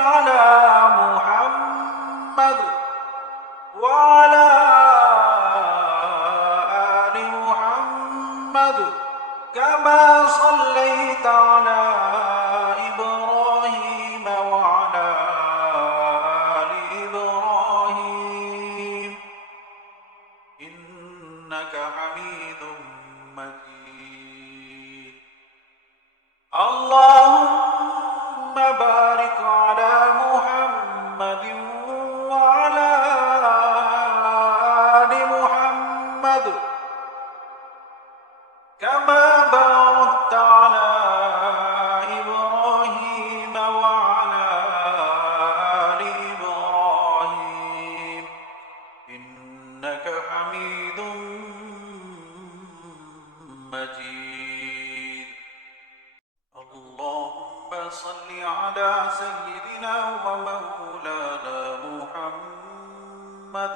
على محمد وعلى آل محمد كما صليت على إبراهيم وعلى آل إبراهيم إنك حميد مجيد. اللهم بارك على محمد وعلى آل محمد كما باركت على إبراهيم وعلى آل إبراهيم إنك حميد مجيد. اللهم صل على سيدنا ومولانا محمد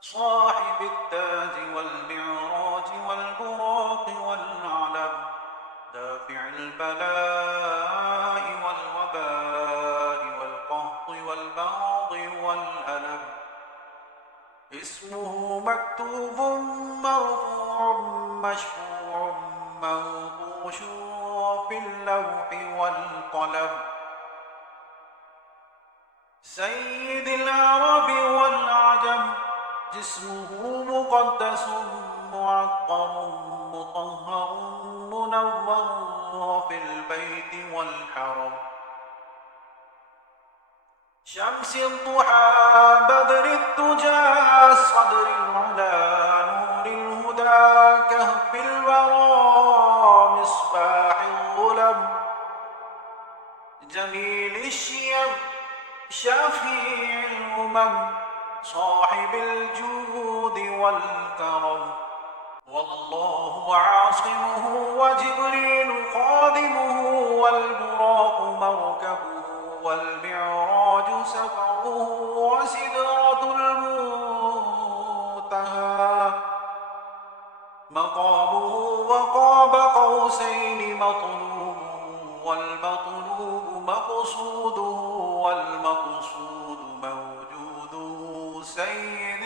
صاحب التاج والمعراج والبراق والعلم دافع البلاء والوباء والقهط والبغض والألم. اسمه مكتوب مرفوع مشفوع منقوش في اللوح والقلم. سيد العرب والعجم جسمه مقدس معقم مطهر منور في البيت والحرم. شمس الضحى بدر الدجى صدر العلا نور الهدى كهف الورى مصباح الظلم. جميل الشيم شفيع الأمم صاحب الجود والكرم. والله عاصمه وجبريل خادمه والبراق مركبه والمعراج سفره وسدرة المنتهى مقامه وقاب قوسين مطلوب والمطلوب مقصوده والمقصود موجوده. سيد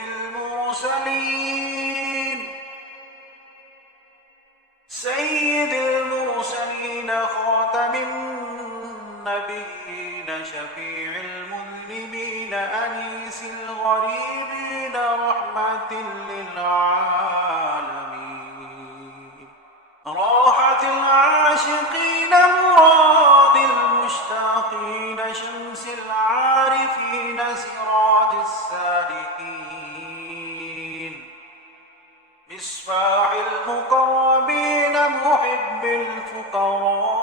المرسلين سيد المرسلين خاتم النبيين شفيع المذنبين أنيس الغريبين رحمة للعالمين راحة العاشقين مراد المشتاقين شمس العارفين سراج السالكين مصباح المقربين محب الفقراء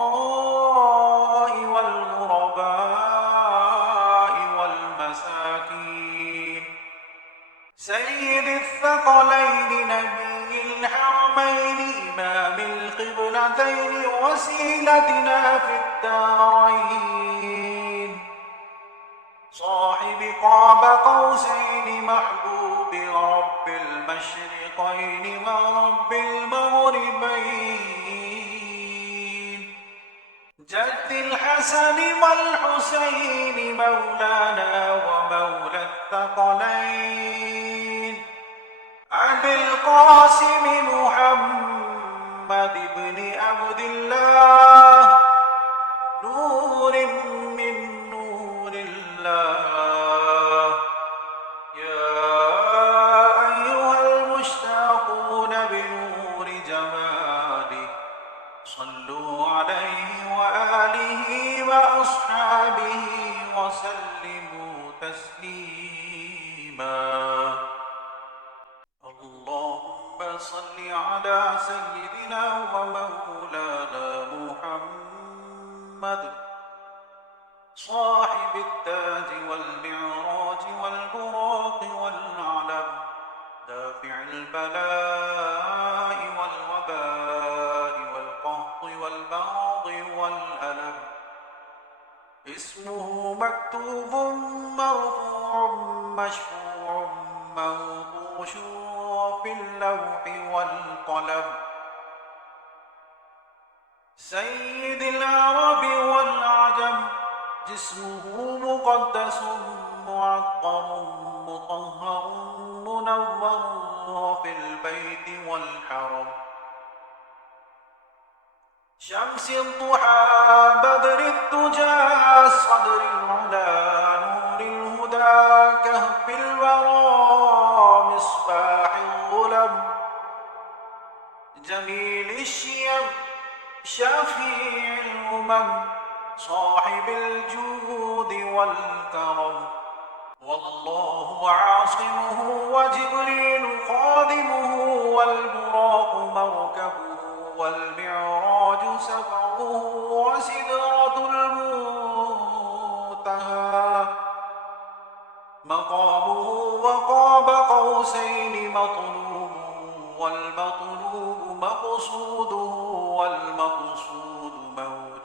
والغرباء والمساكين. سيد الثقلين نبي الحرمين إمام القبلتين وسيلتنا في الدارين صاحب قاب قوسين محبوب رب المشرقين ورب المغربين. جد الحسن والحسين مولانا ومولى الثقلين أبي القاسم محمد بن عبد الله نور من نور الله. يا أيها المشتاقون بنور جماله صلوا عليه وآله وأصحابه وسلموا تسليما. اللهم صل على سيدنا ومولانا محمد صاحب التاج والمعراج والبراق والعلم دافع البلاء والوباء والقهط والبغض والألم. اسمه مكتوب مرفوع مشفوع منقوش في اللوح والقلم. سيد العرب والعجم جسمه مقدس معطر مطهر منور في البيت والحرم شمس الضحى بدر الدجى صدر العلا نور الهدى كهف الورى مصباح الظلم جميل الشيم شفيع الأمم صاحب الجود والكرم والله عاصمه وجبريل خادمه والبراق مركبه والمعراج سفره وسدرة المنتهى مقامه وقاب قوسين مطلوبه والمطلوب مقصوده والمقصود موجوده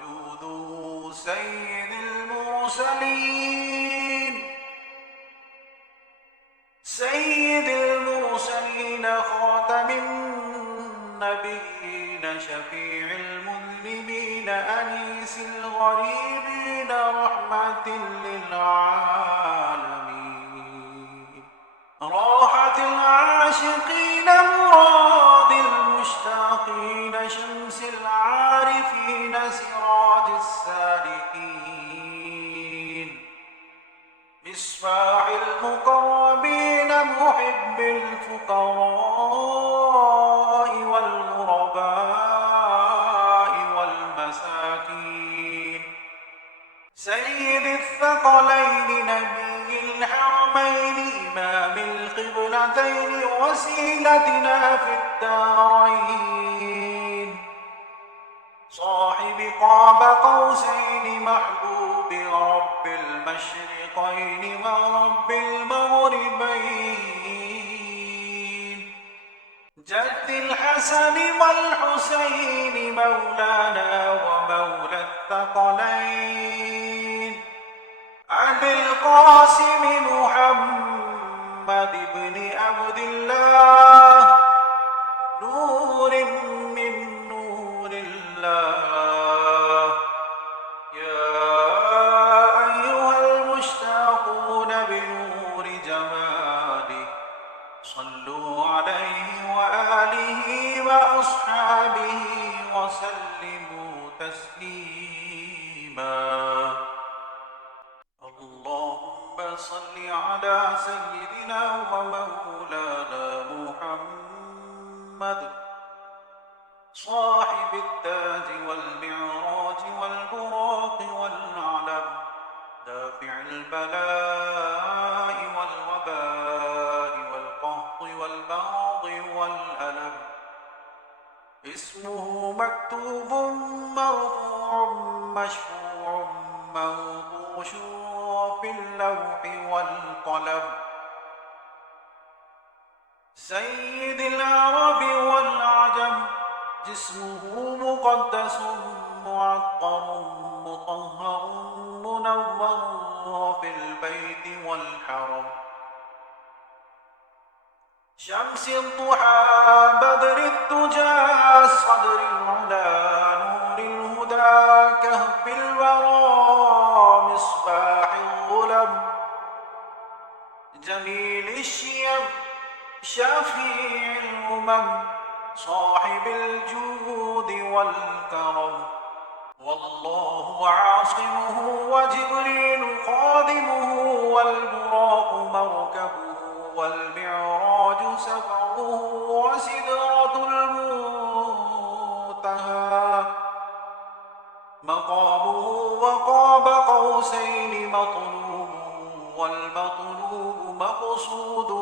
سيد المرسلين خاتم النبيين شفيع المذنبين أنيس الغريبين رحمة للعالمين راحة العاشقين مراد المشتاقين شمس العارفين سراج السالكين مصباح المقربين محب الفقراء والغرباء والمساكين سيد الثقلين نبي الحرمين إمام القبلتين وسيلتنا في الدارين صاحب قاب قوسين محبوب رب المشرقين ورب المغربين جد الحسن والحسين مولانا ومولى الثقلين أبي القاسم محمد بن عبد الله نور من نور الله يا أيها المشتاقون بنور جماله صلوا عليه وآله وأصحابه وسلموا تسليما اللهم صل على سيدنا ومولانا محمد صاحب التاج والمعراج والبراق والعلم دافع البلاء والوباء والقهط والبغض والألم اسمه مكتوب مرفوع مشفوع منقوش في اللوح والقلم سيد العرب والعجم جسمه مقدس معطر مطهر منور في البيت والحرم شمس الضحى بدر الدجى صدر العلا نور الهدى كهف الورى مصباح الظلم جميل الشيم شفيع الأمم صاحب الجود والكرم والله عاصمه وجبريل خادمه والبراق مركبه والمعراج سفره وسدرة المنتهى مقامه وقاب قوسين مطلوبه والمطلوب مقصوده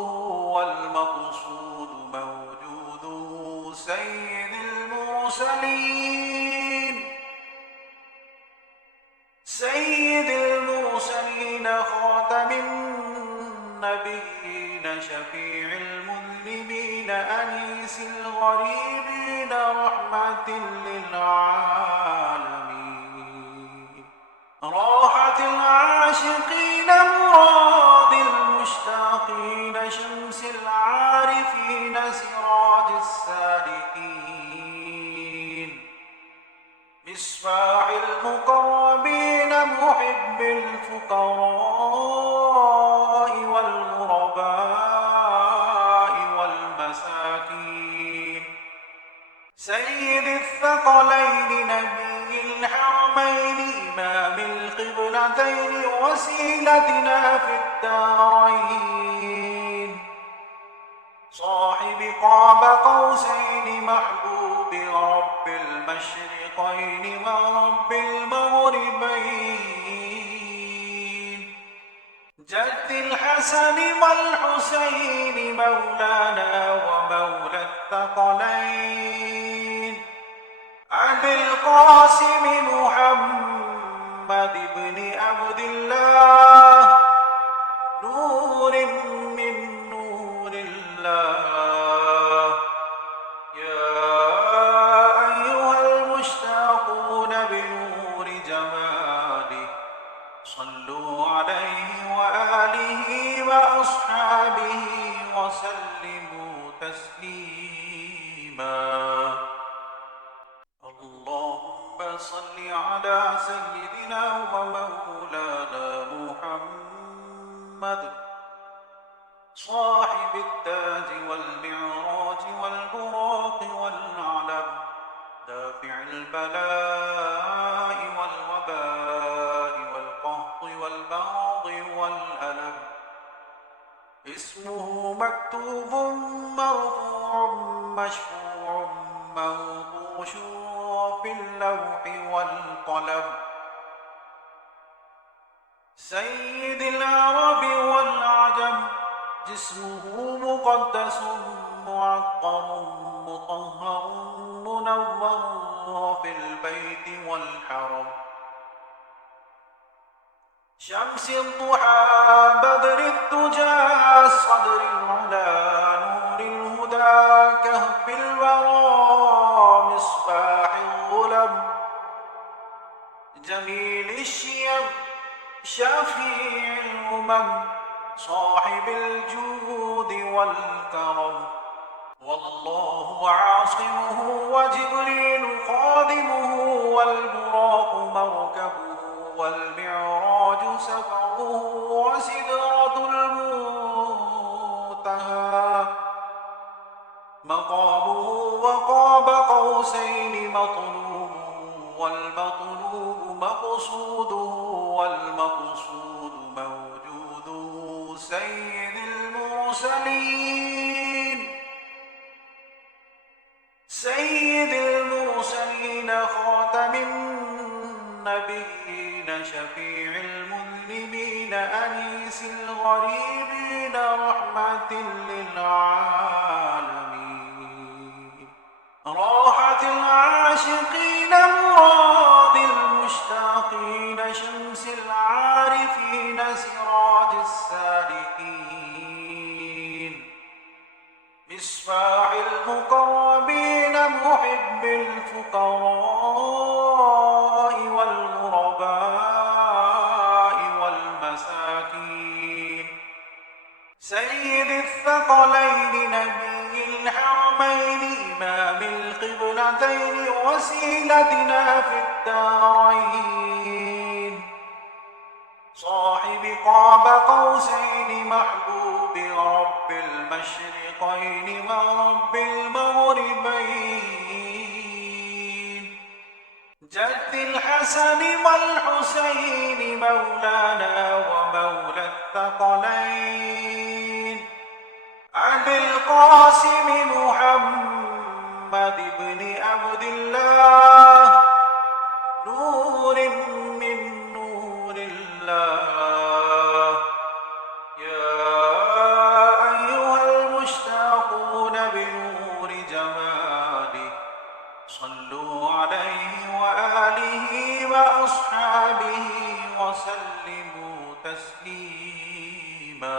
والمقصود موجوده سيد المرسلين خاتم النبيين شفيع المذنبين أنيس الغريبين رحمة للعالمين راحة العاشقين مراد المشتاقين شمس العارفين سراج السالكين مصباح المقربين محب الفقراء والغرباء والمساكين سيد الثقلين نبي الحرمين إمام القبلتين وسيلتنا في الدارين صاحب قاب قوسين محبوب رب المشرقين ورب المغربين جد الحسن والحسين مولانا ومولى الثقلين أبي القاسم محمد بن عبد الله نور من نور الله يا أيها المشتاقون بنور جماله صلوا عليه وآله وأصحابه وسلموا تسليما اللهم صل على سيدنا ومولانا محمد صاحب التاج والمعراج والبراق والعلم دافع البلاء والوباء والقهط والبغض والألم اسمه مكتوب مرفوع مشفوع موضوع في اللوح والقلم سيد العرب والعجم جسمه مقدس معقر مطهر منور في البيت والحرم شمس الضحى بدر الدجى صدر العلا نور الهدى كهف الورى مصباح الظلم جميل الشيم شفيع الأمم صاحب الجود والكرم والله عاصمه وجبريل خادمه والبراق مركبه والمعراج سفره وسدرة المنتهى مقامه وقاب قوسين مطلوب والمطلوب مقصوده والمقصود موجوده سيد المرسلين سيد المرسلين خاتم النبيين شفيع المذنبين أنيس الغريبين رحمة للعالمين راحة العاشقين مراد المشتاقين شمس العارفين سراج السالكين مصباح المقربين محب الفقراء والغرباء والمساكين سيد الثقلين نبي الحرمين إمام القبلتين وسيلتنا في الدارين صاحب قاب قوسين محبوب رب المشرقين ورب المغربين جد الحسن والحسين مولانا ومولى الثقلين أبي القاسم محمد بن عبد الله نور من نور الله يا أيها المشتاقون بنور جماله صلوا عليه وآله وأصحابه وسلموا تسليما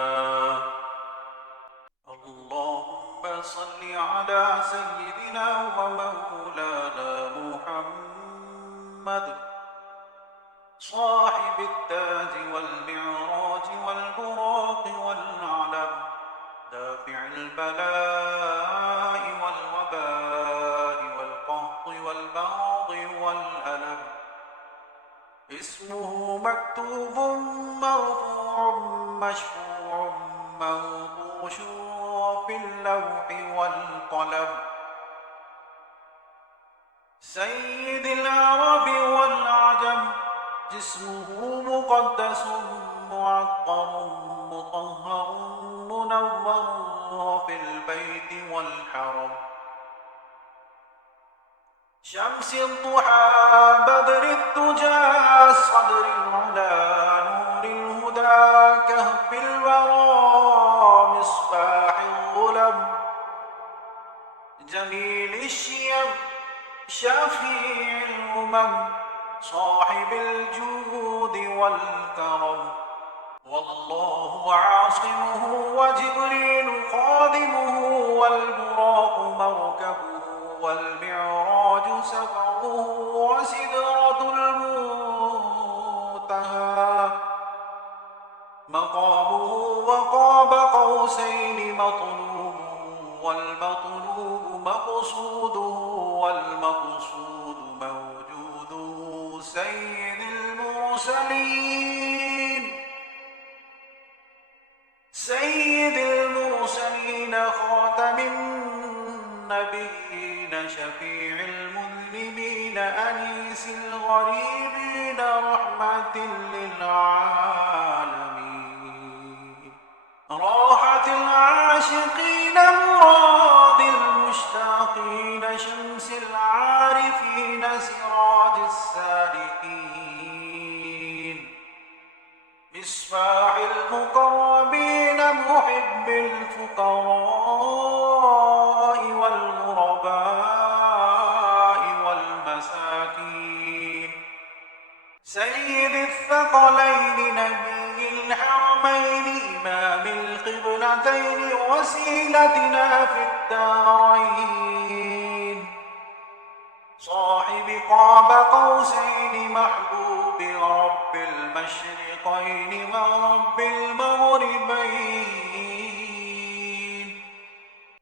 اللهم صل على سيدنا ومولانا محمد صاحب التاج والمعراج والبراق والعلم دافع البلاء والوباء والقهط والبغض والألم اسمه مكتوب مرفوع مشفوع منقوش في اللوح والقلم. سيد العرب والعجم جسمه مقدس معطر مطهر منور في البيت والحرم. شمس الضحى بدر الدجى صدر العلا نور الهدى كهف الورى مصباح الظلم. جميل الشيم شفيع الأمم صاحب الجود والكرم. والله عاصمه وجبريل خادمه والبراق مركبه والمعراج سفره وسدرة المنتهى مقامه وقاب قوسين مطلوب والمطلوب مقصوده والمقصود موجوده. سيد المرسلين سيد المرسلين خاتم النبيين شفيع المذنبين أنيس الغريبين رحمة للعالمين. راحة العاشقين مراد المشتاقين شمس العارفين سراج السالكين. مصباح المقربين محب الفقراء والغرباء والمساكين. سيد الثقلين نبي الحرمين إمام القبلتين وسيلتنا في الدارين. صاحب قاب قوسين محبوب رب المشرقين ورب المغربين.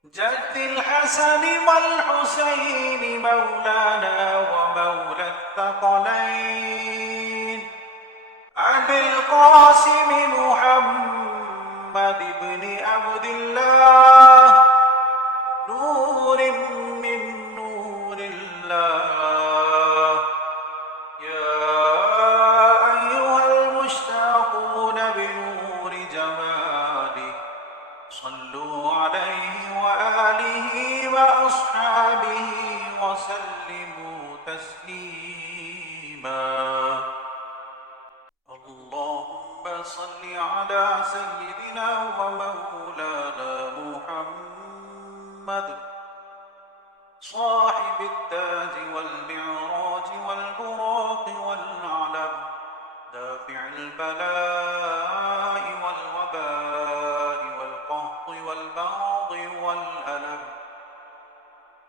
جد الحسن والحسين مولانا ومولى الثقلين. أبي القاسم محمد بن عبد الله نور من نور الله. يا أيها المشتاقون بنور جماله صلوا عليه وآله وأصحابه وسلموا تسليما. اللهم صل على سيدنا ومولانا محمد صاحب التاج والمعراج والبراق والعلم دافع البلاء والوباء والقهط والبغض والألم.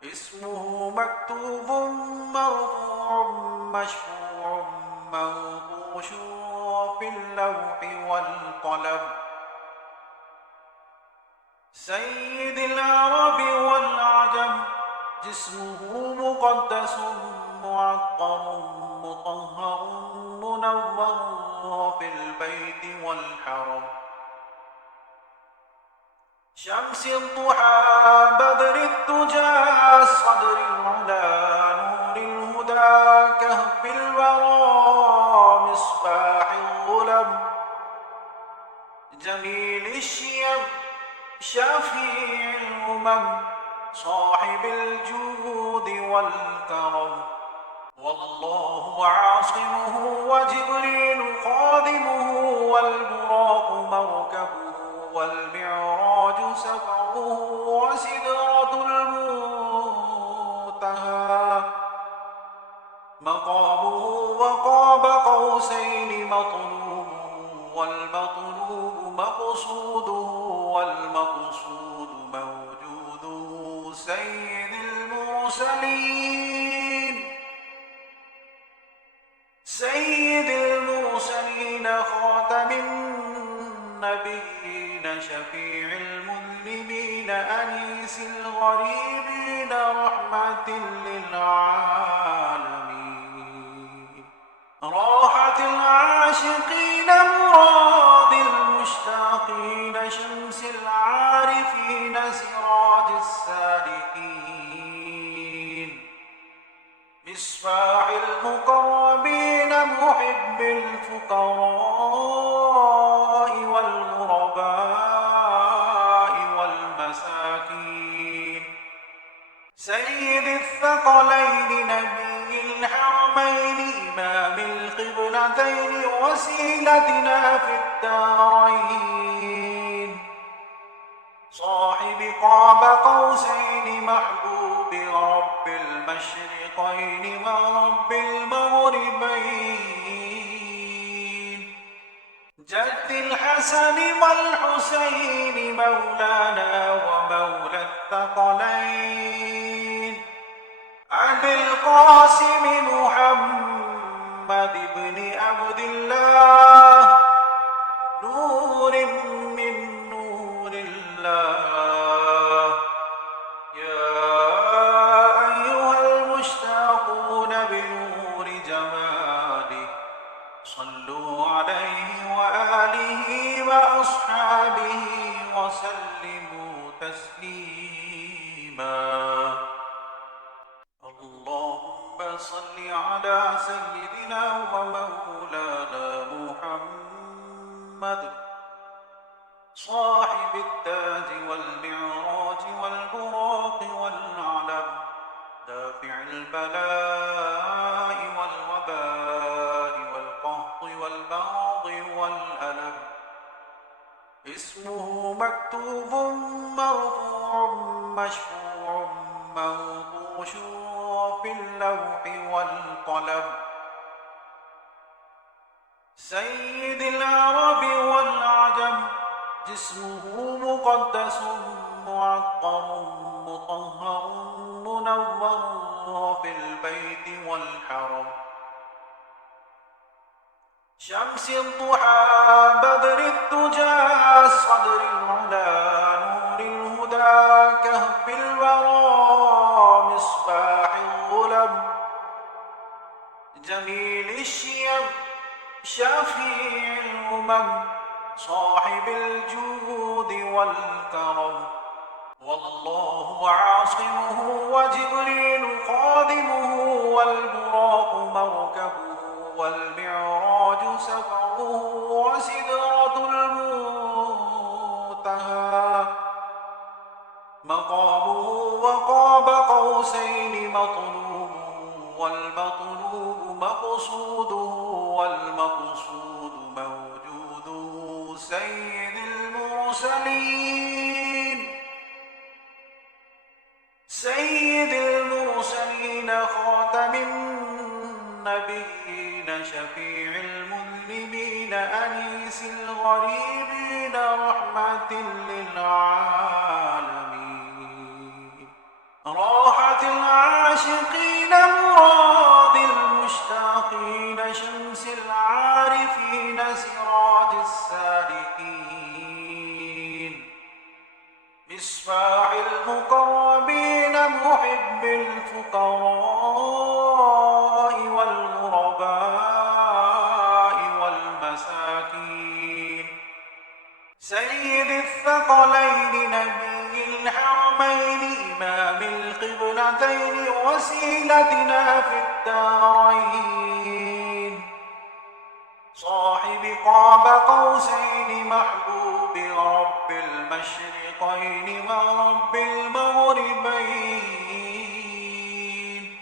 اسمه مكتوب مرفوع مشفوع منقوش في اللوح والقلم. سيد العرب والعجم جسمه مقدس معطر مطهر منور في البيت والحرم. شمس الضحى بدر الدجى صدر العلا نور الهدى كهف الورى مصباح الظلم. جميل الشيم شفيع الأمم صاحب الجود والكرم. والله عاصمه وجبريل خادمه والبراق مركبه والمعراج سفره وسدرة المنتهى مقامه وقاب قوسين مطلوب والمطلوب مقصوده والمقصود موجوده. سيد المرسلين سيد المرسلين خاتم النبيين شفيع المذنبين أنيس الغريبين رحمة للعالمين. راحة العاشقين مراد المشتاقين شمس العارفين سراج السالكين مصباح المقربين محب الفقراء والغرباء والمساكين سيد الثقلين نبي الحرمين إمام القبلتين وسيلتنا في الدارين صاحب قاب قوسين محبوب رب المشرقين ورب المغربين جد الحسن والحسين مولانا ومولى الثقلين أبي القاسم محمد بن عبد الله نور من نور الله يا أيها المشتاقون بنور جماله صلوا عليه وآله وأصحابه وسلموا تسليما اللهم صل على سيدنا ومولانا محمد صاحب التاج والمعراج والبراق والعلم دافع البلاء والوباء والقهط والبغض والألم اسمه مكتوب مرفوع مشفوع موضوع في اللوح والقلم سيد العرب والعجم جسمه مقدس معقم مطهر منور في البيت والحرم شمس الضحى بدر الدجى صدر العلا نور الهدى كهف الورى مصباح الظلم جميل الشيم شفيع الأمم صاحب الجود والكرم والله عاصمه وجبريل خادمه والبراق مركبه والمعراج سفره وسدرة المنتهى مقامه وقاب قوسين مطلوب والمطلوب مقصوده والمقصود موجوده سيد المرسلين خاتم النبيين شفيع المذنبين أنيس الغريبين رحمة للعالمين راحة العاشقين مراد المشتاقين شمس العارفين سراج السالكين مصباح المقربين محب الفقراء والغرباء والمساكين سيد الثقلين نبي الحرمين إمام القبلتين وسيلتنا في الدارين صاحب قاب قوسين محبوب رب المشرقين ورب المغربين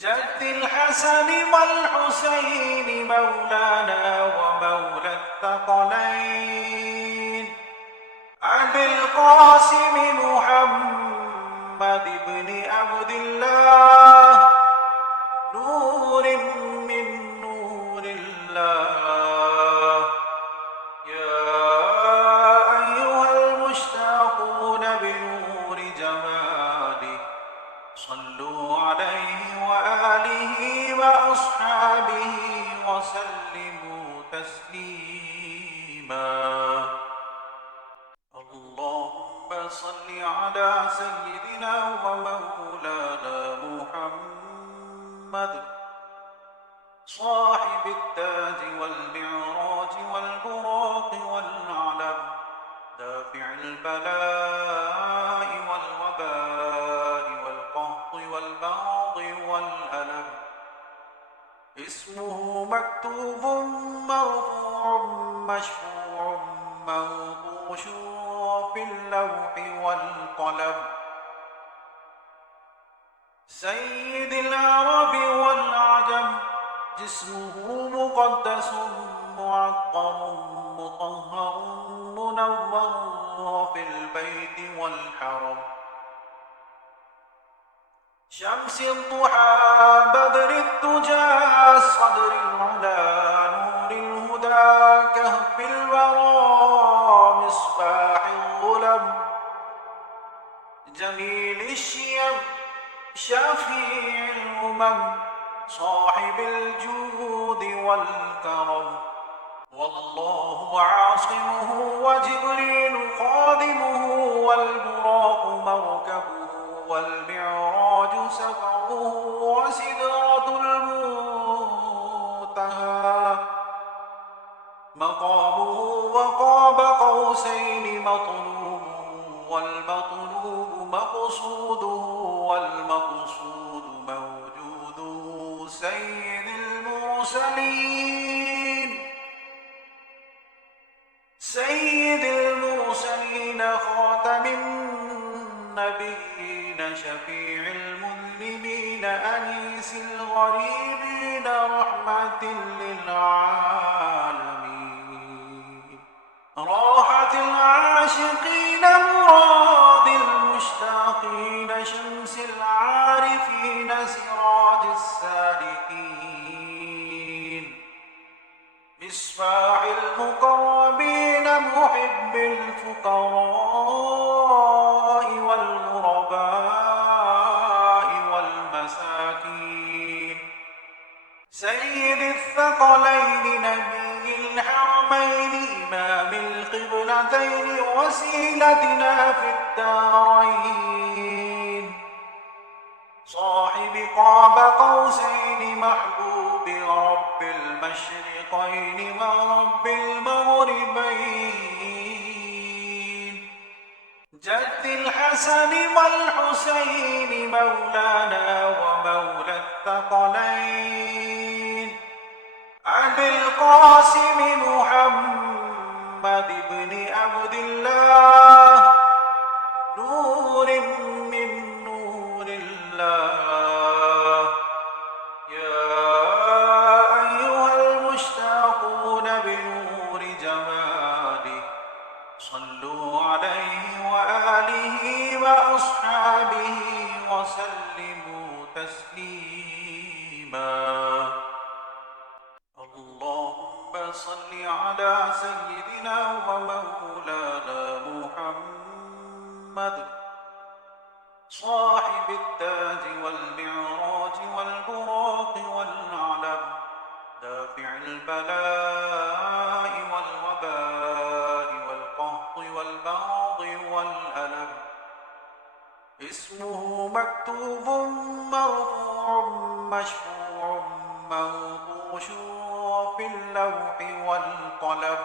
جد الحسن والحسين مولانا ومولى الثقلين أبي القاسم محمد بن عبد الله نور من نور الله يا أيها المشتاقون بنور جماله صلوا عليه وآله وأصحابه وسلموا تسليما اللهم صل على سيدنا ومولانا محمد صاحب التاج والمعراج مكتوب مرفوع مشفوع منقوش في اللوح والقلم سيد العرب والعجم جسمه مقدس معطر مطهر منور في البيت والحرم شمس الضحى بدر الدجى صدر العلا نور الهدى كهف الورى مصباح الظلم جميل الشيم شفيع الأمم صاحب الجود والكرم والله عاصمه وجبريل خادمه والبراق مركبه والمعراج سفره وسدرة المنتهى مقامه وقاب قوسين مطلوب والمطلوب مقصوده والمقصود موجوده سيد المرسلين سيد المرسلين خاتم النبيين شفيع المذنبين أنيس الغريبين رحمة للعالمين راحة العاشقين مراد المشتاقين شمس العارفين سراج السالكين مصباح المقربين محب الفقراء والغرباء والمساكين سيد الثقلين نبي الحرمين إمام القبلتين وسيلتنا في الدارين صاحب قاب قوسين محبوب رب المشرقين ورب المغربين جد الحسن والحسين مولانا ومولى الثقلين أبي القاسم محمد بن عبد الله نور من نور الله يا أيها المشتاقون بنور جماله صلوا عليه وآله وأصحابه وسلموا تسليما اللهم صل على سيدنا ومولانا محمد صاحب التاج والمعراج والبراق والعلم دافع البلاء والوباء والقهط والبغض والألم اسمه مكتوب مرفوع مشفوع منقوش في اللوح والقلم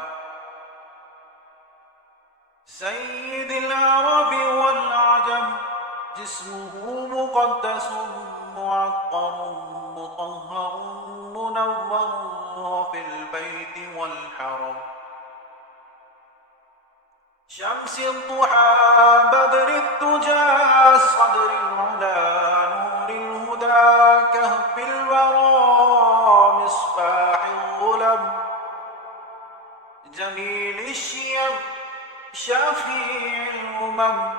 سيد العرب والعجم جسمه مقدس معطر مطهر منور في البيت والحرم شمس الضحى بدر الدجى صدر العلا نور الهدى كهف الورى مصباح الظلم جميل الشيم شفيع الأمم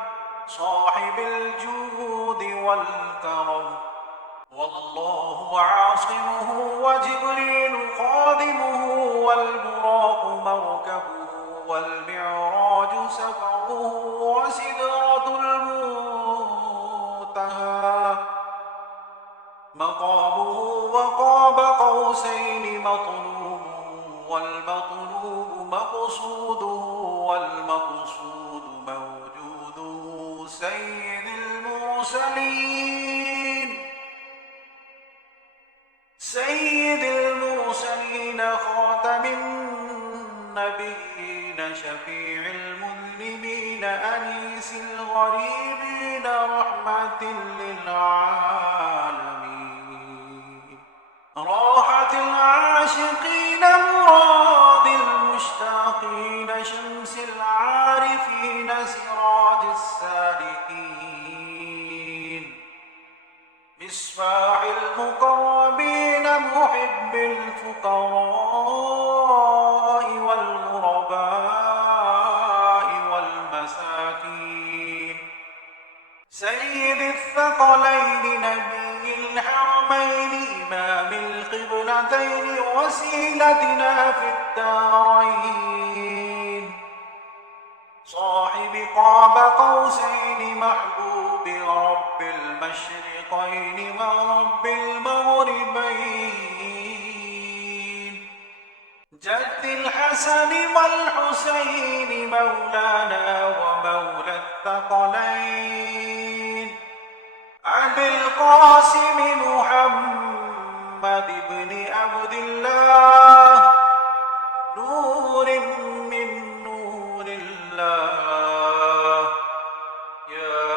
صاحب الجود والكرم والله عاصمه وجبريل خادمه والبراق مركبه والمعراج سفره وسدرة المنتهى مقامه وقاب قوسين مطلوب والمطلوب مقصوده والمقصود موجوده سيد المرسلين سيد المرسلين خاتم النبيين شفيع المذنبين أنيس الغريبين رحمة للعالمين راحة العاشقين وسيلتنا في الدارين صاحب قاب قوسين محبوب رب المشرقين ورب المغربين جد الحسن والحسين مولانا ومولى الثقلين أبي القاسم محمد بن عبد الله نور من نور الله يا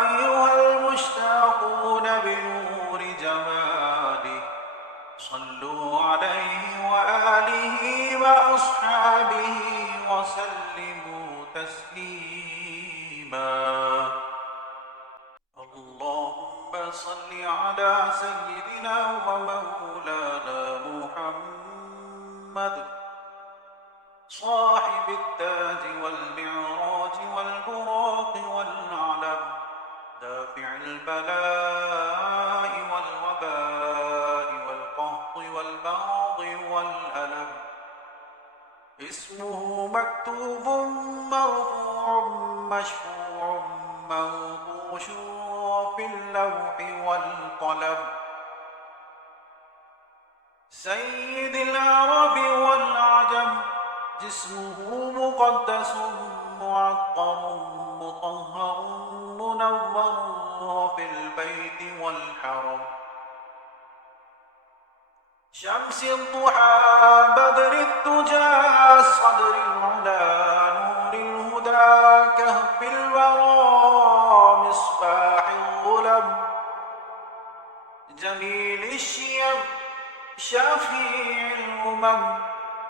أيها المشتاقون بنور جماله صلوا عليه وآله وأصحابه وسلموا تسليما اللهم صل على سيدنا ومولانا محمد صاحب التاج والمعراج والبراق والعلم دافع البلاء والوباء والقهط والبغض والألم اسمه مكتوب مرفوع مشفوع منقوش في اللوح والقلم سيد العرب والعجم جسمه مقدس معطر مطهر منور في البيت والحرم شمس الضحى بدر الدجى صدر العلا نور الهدى كهف الورى مصباح الظلم جميل الشيم شفيع الأمم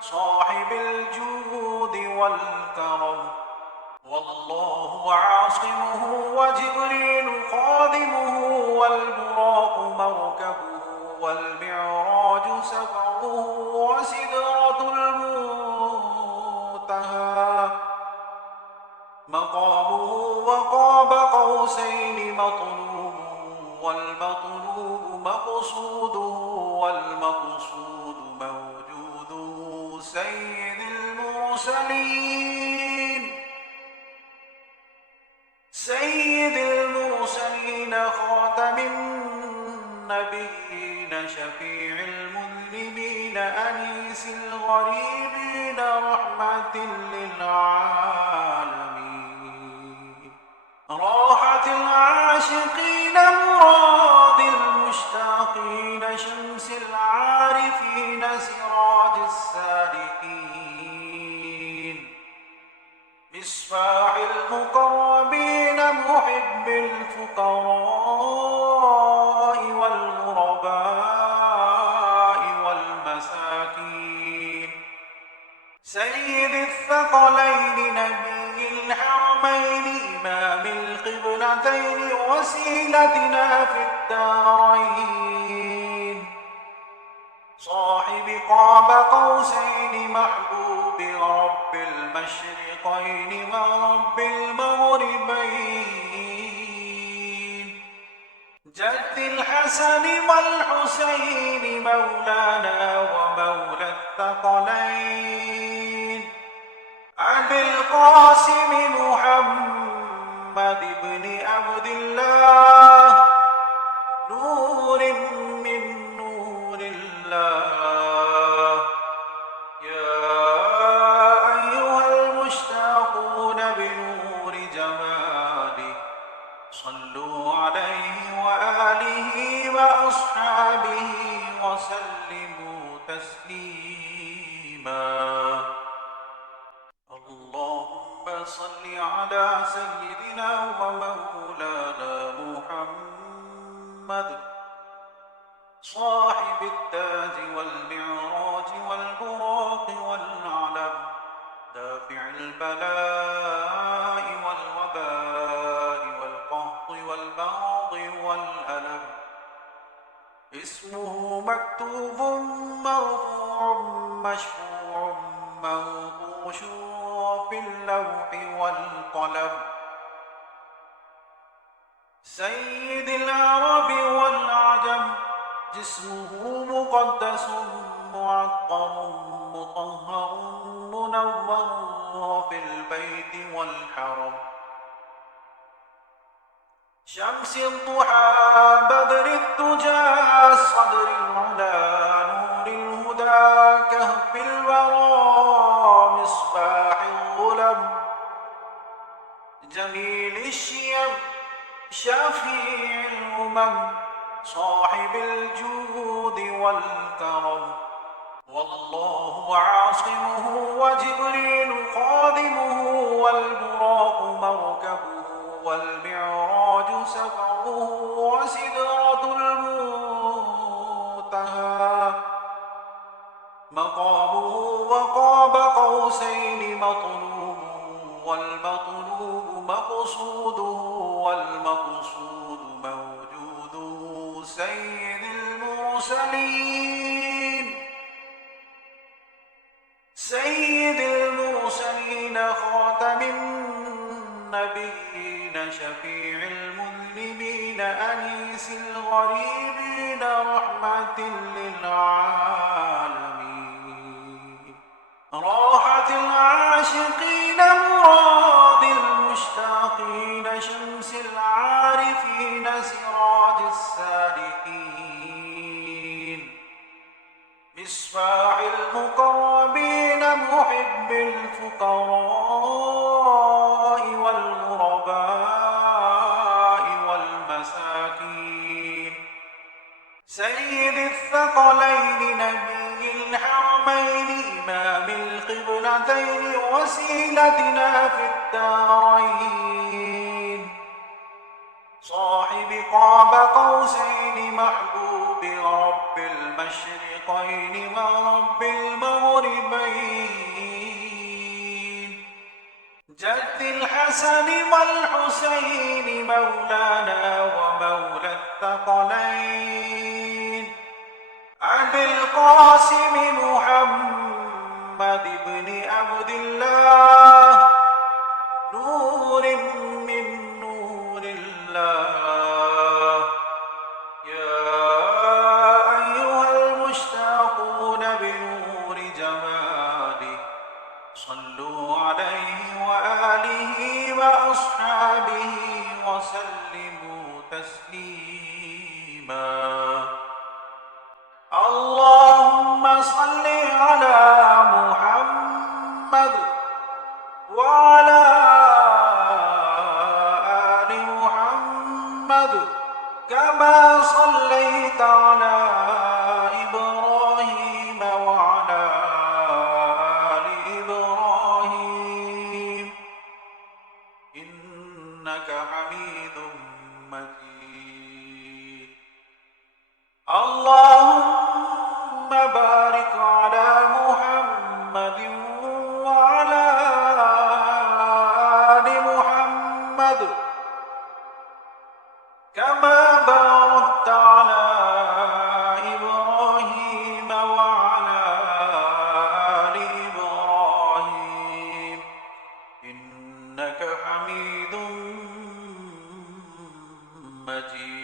صاحب الجود والكرم والله عاصمه وجبريل خادمه والبراق مركبه والمعراج سفره وسدرة المنتهى مقامه وقاب قوسين مطلوب والمطلوب مقصوده والمقصود موجوده سيد المرسلين خاتم النبيين شفيع المذنبين أنيس الغريبين رحمة للعالمين راحة العاشقين مراد المشتاقين شمس العارفين سراج السالكين مصباح المقربين محب الفقراء والغرباء والمساكين سيد الثقلين نبي الحرمين إمام القبلتين وسيلتنا في الدارين صاحب قاب قوسين محبوب رب المشرقين ورب المغربين جد الحسن والحسين مولانا ومولى الثقلين أبي القاسم محمد بن عبد الله نور من نور الله يا أيها المشتاقون بنور جماله صلوا عليه وآله وأصحابه وسلموا تسليما اللهم صل على سيدنا ومولانا محمد صاحب التاج والمعراج والبراق والعلم دافع البلاء والوباء والقهط والبغض والألم اسمه مكتوب مرفوع مشفوع منقوش في اللوح والقلم سيد العرب والعجم جسمه مقدس معطر شمس الضحى بدر الدجى صدر العلا نور الهدى كهف الورى مصباح الظلم جميل الشيم شفيع الأمم صاحب الجود والكرم والله عاصمه وجبريل خادمه والبراق مركبه والمعراج سفره وسدرة المنتهى مقامه وقاب قوسين مطلوبه والمطلوب مقصوده والمقصود موجوده سيد المرسلين خاتم النبيين شفيع المذنبين أنيس الغريبين رحمة للعالمين راحة العاشقين مراد المشتاقين شمس العارفين سراج السالكين مصباح المقربين محب الفقراء والغرباء والمساكين سيد الثقلين نبي الحرمين إمام القبلتين وسيلتنا في الدارين صاحب قاب قوسين محبوب رب المشرقين ورب المغربين جد الحسن والحسين مولانا ومولى الثقلين أبي القاسم محمد بن عبد الله نور من نور الله يا أيها المشتاقون بنور جماله صلوا عليه وآله وأصحابه وسلموا تسليما اللهم صل على محمد وعلى آل محمد كما صليت على إبراهيم وعلى آل إبراهيم إنك حميد مجيد اللهم بارك على محمد وعلى آل محمد كما باركت على إبراهيم وعلى آل إبراهيم إنك حميد مجيد